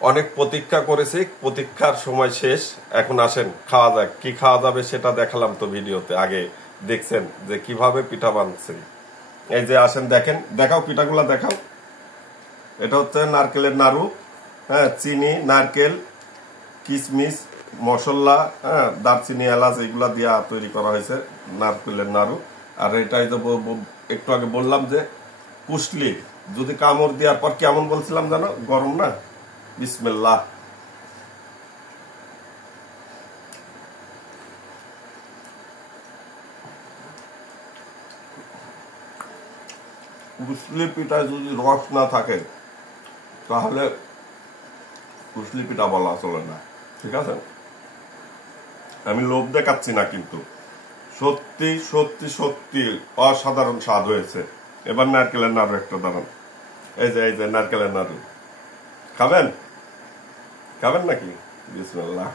অনেক প্রতীক্ষা করেছি, প্রতীক্ষার সময় শেষ। এখন আসেন খাওয়া যাক। কি খাওয়া যাবে সেটা দেখালাম তো ভিডিওতে, আগে দেখছেন যে কিভাবে পিঠা বানছি। এই যে আসেন দেখেন, দেখাও পিঠাগুলা দেখাও। এটা হচ্ছে নারকেলের নাড়ু, হ্যাঁ, চিনি, নারকেল, কিশমিশ, মশলা, হ্যাঁ, দারচিনি, এলাচ এগুলা দিয়া তৈরি করা হয়েছে নারকেলের নাড়ু। আর এটাই তো একটু আগে বললাম যে কুশলি, যদি কামড় দেওয়ার পর কেমন বলছিলাম জানো, গরম না। বিসমিল্লাহ। কুশলি পিঠায় যদি রস না থাকে তাহলে কুশলি পিঠা বলা চলে না, ঠিক আছে? আমি লোভ দেখাচ্ছি না, কিন্তু সত্যি সত্যি সত্যি অসাধারণ স্বাদ হয়েছে। এবার নারকেলের নাড়ু একটা দাঁড়ান, এই যে নারকেলের নাড়ু খাবেন, খাবেন নাকি? বিসমিল্লাহ।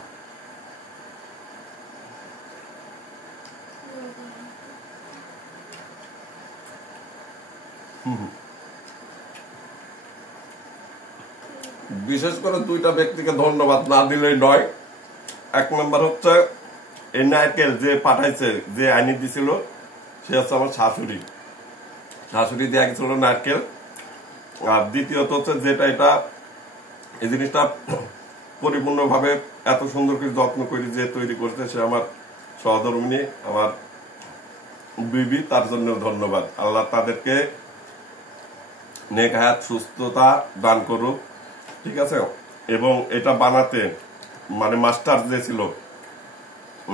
বিশেষ করে দুইটা ব্যক্তিকে ধন্যবাদ না দিলেই নয়। এক নম্বর হচ্ছে এই নারকেল যে পাঠাইছে, যে আইনি দিছিল, সে হচ্ছে আমার শাশুড়ি। শাশুড়ি দিয়ে গেছিল নারকেল। আর দ্বিতীয়ত হচ্ছে যেটা এটা এই জিনিসটা পরিপূর্ণভাবে এত সুন্দর করে যত্ন করে যে তৈরি করছে সে আমার সহধর্মিণী, আমার বিবি, তার জন্য ধন্যবাদ। আল্লাহ তাদেরকে নেক হায়াত, সুস্থতা দান করুক, ঠিক আছে? এবং এটা বানাতে মানে মাস্টার যে ছিল,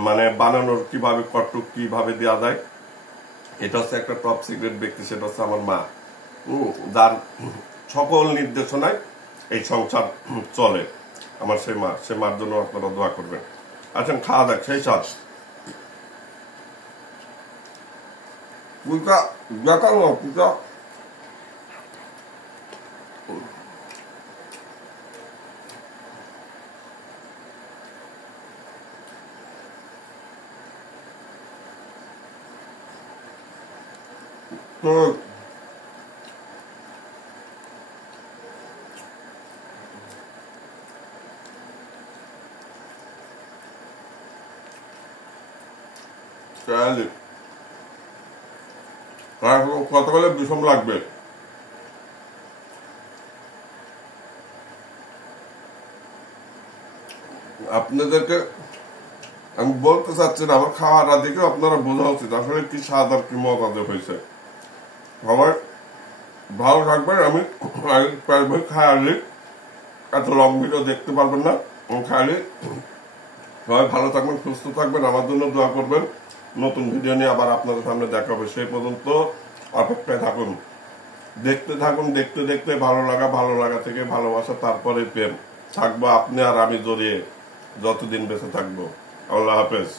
মানে বানানোর কিভাবে কটুক কিভাবে দেওয়া যায়, এটা হচ্ছে একটা টপ সিক্রেট ব্যক্তি, সেটা হচ্ছে আমার মা, যার সকল নির্দেশনায় এই সংসার চলে। আমার সে মার জন্য আপনারা দোয়া করবেন। আচ্ছা, খাওয়া যাক, সেই স্বাদ। পুজা দেখানো পুজা তো কতগুলো বিষম লাগবে। আপনাদেরকে আমি বলতে চাচ্ছি না, আমার খাওয়াটা দেখে আপনারা বোঝা উচিত আসলে কি স্বাদ আর কি মজা হয়েছে। সবাই ভালো থাকবেন। আমি খায়ালি এত লং ভিডিও দেখতে পারবেন না, খায়ালি সবাই ভালো থাকবেন, সুস্থ থাকবেন, আমার জন্য দোয়া করবেন। নতুন ভিডিও নিয়ে আবার আপনাদের সামনে দেখা হবে, সেই পর্যন্ত অপেক্ষায় থাকুন। দেখতে থাকুন, দেখতে দেখতে ভালো লাগা থেকে ভালোবাসা, তারপরে প্রেম থাকবো আপনি আর আমি জড়িয়ে, যতদিন বেঁচে থাকবো। আল্লাহ হাফেজ।